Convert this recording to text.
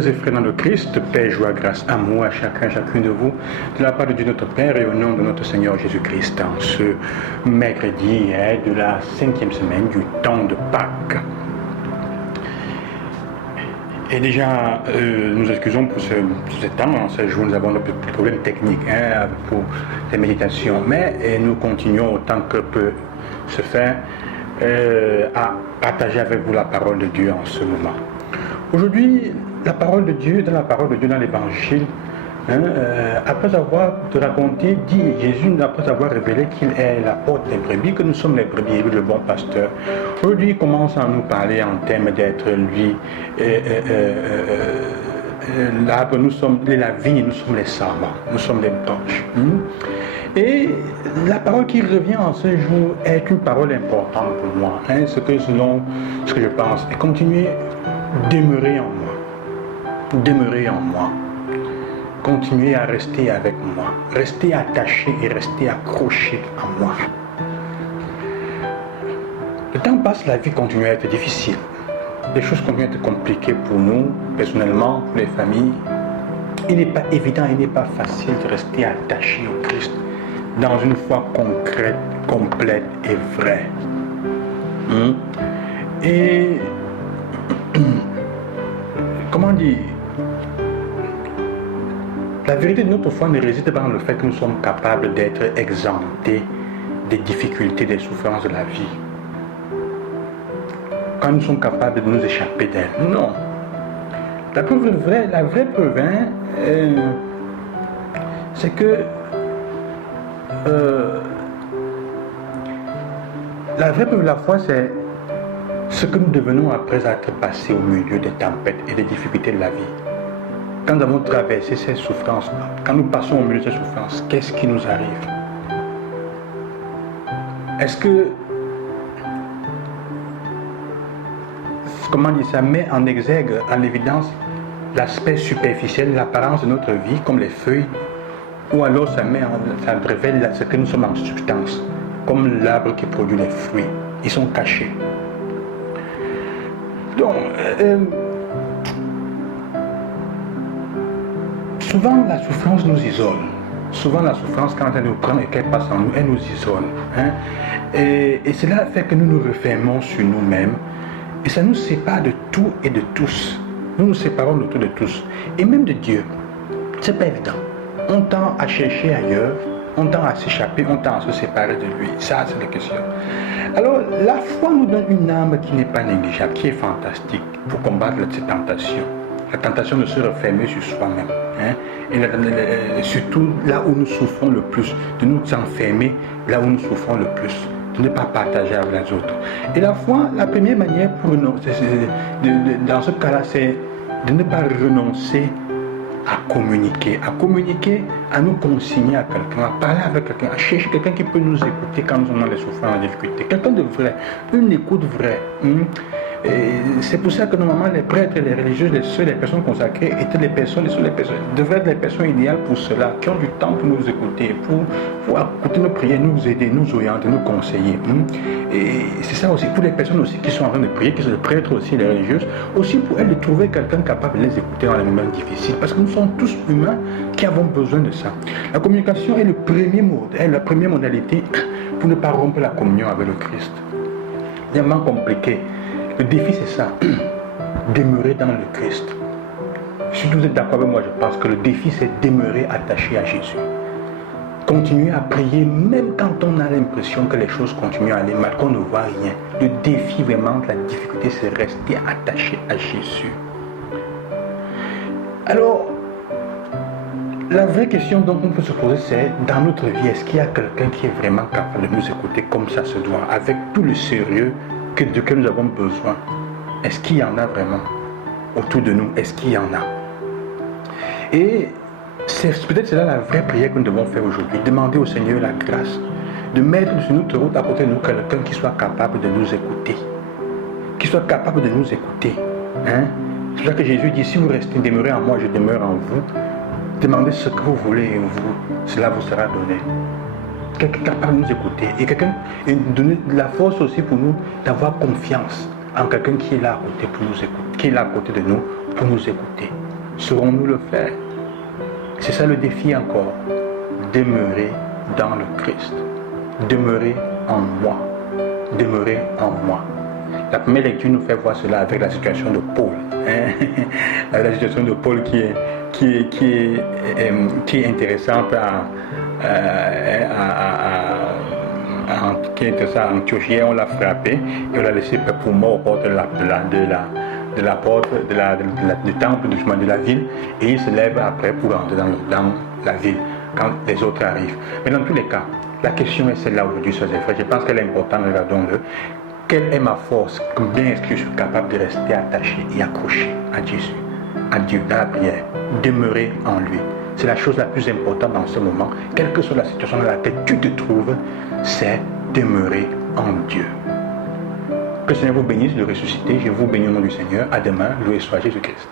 Frères et frères dans le Christ, paix, joie, grâce, amour à chacun, chacune de vous, de la part de Dieu notre Père et au nom de notre Seigneur Jésus-Christ, en ce mercredi de la 5e semaine du temps de Pâques. Et déjà, nous excusons pour ce temps, en ce jour, nous avons un peu de problèmes techniques pour les méditations, mais nous continuons autant que peut se faire à partager avec vous la parole de Dieu en ce moment. Aujourd'hui, la parole de Dieu, dans l'évangile, après avoir raconté, dit Jésus, après avoir révélé qu'il est la porte des brebis, que nous sommes les brebis, le bon pasteur. Aujourd'hui, il commence à nous parler en termes d'être lui, l'arbre, nous sommes la vigne, nous sommes les sarments, nous sommes les branches. Et la parole qui revient en ce jour est une parole importante pour moi, selon ce que je pense, et continuer demeurer en moi, continuer à rester avec moi, rester attaché et rester accroché à moi. Le temps passe, la vie continue à être difficile, les choses continuent à être compliquées pour nous, personnellement, pour les familles. Il n'est pas évident, il n'est pas facile de rester attaché au Christ dans une foi concrète, complète et vraie. Et comment dire, la vérité de notre foi ne réside pas dans le fait que nous sommes capables d'être exemptés des difficultés, des souffrances de la vie. Quand nous sommes capables de nous échapper d'elles. Non. La vraie preuve, c'est que la vraie preuve de la foi, c'est ce que nous devenons après être passés au milieu des tempêtes et des difficultés de la vie. Quand nous avons traversé ces souffrances, quand nous passons au milieu de ces souffrances, qu'est-ce qui nous arrive? Est-ce que, comment dire, ça met en exergue, en évidence, l'aspect superficiel, l'apparence de notre vie, comme les feuilles, ou alors ça révèle ce que nous sommes en substance, comme l'arbre qui produit les fruits. Ils sont cachés. Donc, souvent la souffrance nous isole. Souvent la souffrance, quand elle nous prend et qu'elle passe en nous, elle nous isole. Et cela fait que nous nous refermons sur nous-mêmes. Et ça nous sépare de tout et de tous. Nous nous séparons de tout et de tous. Et même de Dieu. C'est pas évident. On tend à chercher ailleurs, on tend à s'échapper, on tend à se séparer de lui. Ça, c'est la question. Alors, la foi nous donne une âme qui n'est pas négligeable, qui est fantastique pour combattre cette tentation. La tentation de se refermer sur soi-même. Et surtout là où nous souffrons le plus, de nous enfermer là où nous souffrons le plus, de ne pas partager avec les autres. Et la foi, la première manière pour nous, dans ce cas-là, c'est de ne pas renoncer à communiquer, à nous consigner à quelqu'un, à parler avec quelqu'un, à chercher quelqu'un qui peut nous écouter quand nous sommes dans les souffrances, dans les difficultés. Quelqu'un de vrai, une écoute vraie. Et c'est pour ça que normalement les prêtres, les religieux, les personnes consacrées étaient devraient être les personnes idéales pour cela, qui ont du temps pour nous écouter, pour écouter nos prières, nous aider, nous orienter, nous conseiller. Et c'est ça aussi pour les personnes aussi qui sont en train de prier, qui sont les prêtres aussi, les religieuses, aussi pour elles de trouver quelqu'un capable de les écouter dans les moments difficiles, parce que nous sommes tous humains qui avons besoin de ça. La communication est la première modalité pour ne pas rompre la communion avec le Christ. C'est vraiment compliqué. Le défi, c'est ça, demeurer dans le Christ. Si vous êtes d'accord avec moi, je pense que le défi, c'est demeurer attaché à Jésus. Continuer à prier, même quand on a l'impression que les choses continuent à aller mal, qu'on ne voit rien. Le défi, vraiment, la difficulté, c'est rester attaché à Jésus. Alors, la vraie question dont on peut se poser, c'est, dans notre vie, est-ce qu'il y a quelqu'un qui est vraiment capable de nous écouter comme ça se doit, avec tout le sérieux de que nous avons besoin? Est-ce qu'il y en a vraiment autour de nous? Est-ce qu'il y en a? Et c'est peut-être c'est là la vraie prière que nous devons faire aujourd'hui. Demander au Seigneur la grâce de mettre sur notre route à côté de nous quelqu'un qui soit capable de nous écouter. Qui soit capable de nous écouter. C'est pour ça que Jésus dit, si vous restez, demeurez en moi, je demeure en vous. Demandez ce que vous voulez et cela vous sera donné. Quelqu'un capable de nous écouter et donner de la force aussi pour nous d'avoir confiance en quelqu'un qui est là à côté pour nous écouter, qui est là à côté de nous pour nous écouter. Saurons-nous le faire? C'est ça le défi encore. Demeurer dans le Christ. Demeurer en moi. Demeurer en moi. La première lecture nous fait voir cela avec la situation de Paul. La situation de Paul qui est intéressante qui est intéressant à Antiochie. On l'a frappé et on l'a laissé pour mort aux portes de la porte du temple de la ville, et il se lève après pour entrer dans la ville quand les autres arrivent. Mais dans tous les cas, la question est celle-là aujourd'hui, chers frères. Je pense qu'elle est importante, regardons-le. Quelle est ma force? Combien est-ce que je suis capable de rester attaché et accroché à Jésus, à Dieu, dans la prière? Demeurer en lui. C'est la chose la plus importante dans ce moment. Quelle que soit la situation dans laquelle tu te trouves, c'est demeurer en Dieu. Que le Seigneur vous bénisse de ressusciter. Je vous bénis au nom du Seigneur. À demain. Loué soit Jésus-Christ.